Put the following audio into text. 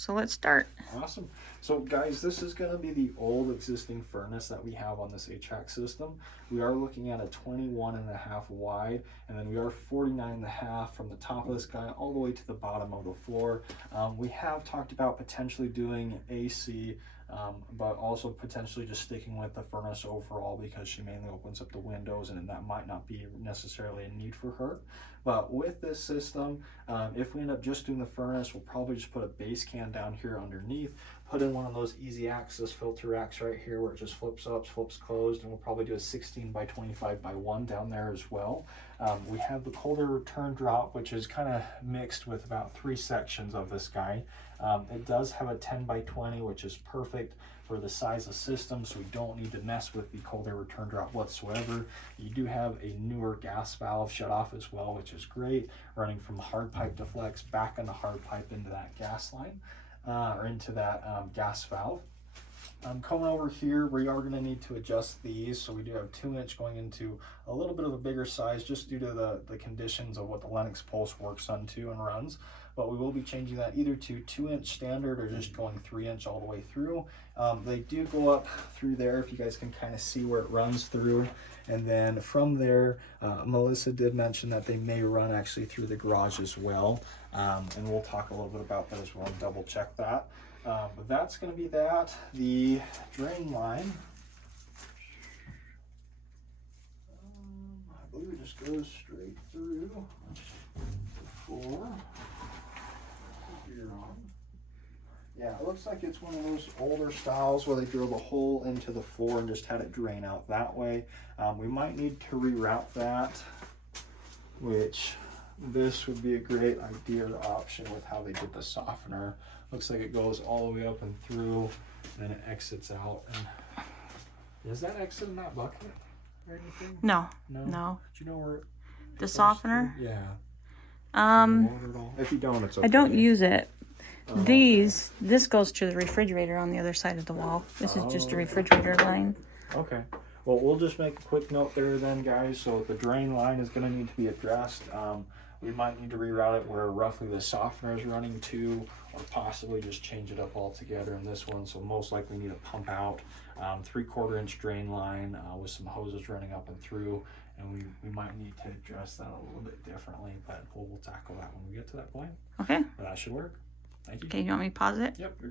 So let's start. Awesome. So guys, this is going to be the old existing furnace that we have on this HVAC system. We are looking at a 21.5 wide, and then we are 49.5 from the top of this guy all the way to the bottom of the floor. We have talked about potentially doing AC, but also potentially just sticking with the furnace overall because she mainly opens up the windows, and that might not be necessarily a need for her. But with this system, if we end up just doing the furnace, we'll probably just put a base can down here underneath, put in one of those easy access filter racks right here where it just flips up, flips closed, and we'll probably do a 16 by 25 by 1 down there as well. We have the colder return drop, which is kind of mixed with about 3 sections of this guy. It does have a 10 by 20, which is perfect for the size of system, so we don't need to mess with the colder return drop whatsoever. You do have a newer gas valve shut off as well, which is great, running from hard pipe to flex back into hard pipe into that gas line, or into that gas valve. Coming over here, we are going to need to adjust these. So we do have 2-inch going into a little bit of a bigger size just due to the conditions of what the Lennox Pulse works on too and runs. But we will be changing that either to 2-inch standard or just going 3-inch all the way through. They do go up through there if you guys can kind of see where it runs through. And then from there, Melissa did mention that they may run actually through the garage as well. And we'll talk a little bit about that as well and double check that. But that's going to be that. The drain line, I believe it just goes straight through the floor. Yeah, it looks like it's one of those older styles where they drilled a hole into the floor and just had it drain out that way. We might need to reroute that, which this would be a great idea or option with how they did the softener. Looks like it goes all the way up and through, and then it exits out. And does that exit in that bucket or anything? No. No. No. Do you know where The softener? through? Yeah. If you don't, it's okay. I don't use it. This goes to the refrigerator on the other side of the wall. This is just a refrigerator line. Okay. Well, we'll just make a quick note there then, guys. So the drain line is going to need to be addressed. We might need to reroute it where roughly the softener is running to, or possibly just change it up altogether in this one. So most likely need a pump out, 3/4-inch drain line with some hoses running up and through. And we might need to address that a little bit differently, but we'll tackle that when we get to that point. Okay. But that should work. Thank you. Okay, you want me to pause it? Yep, you're good.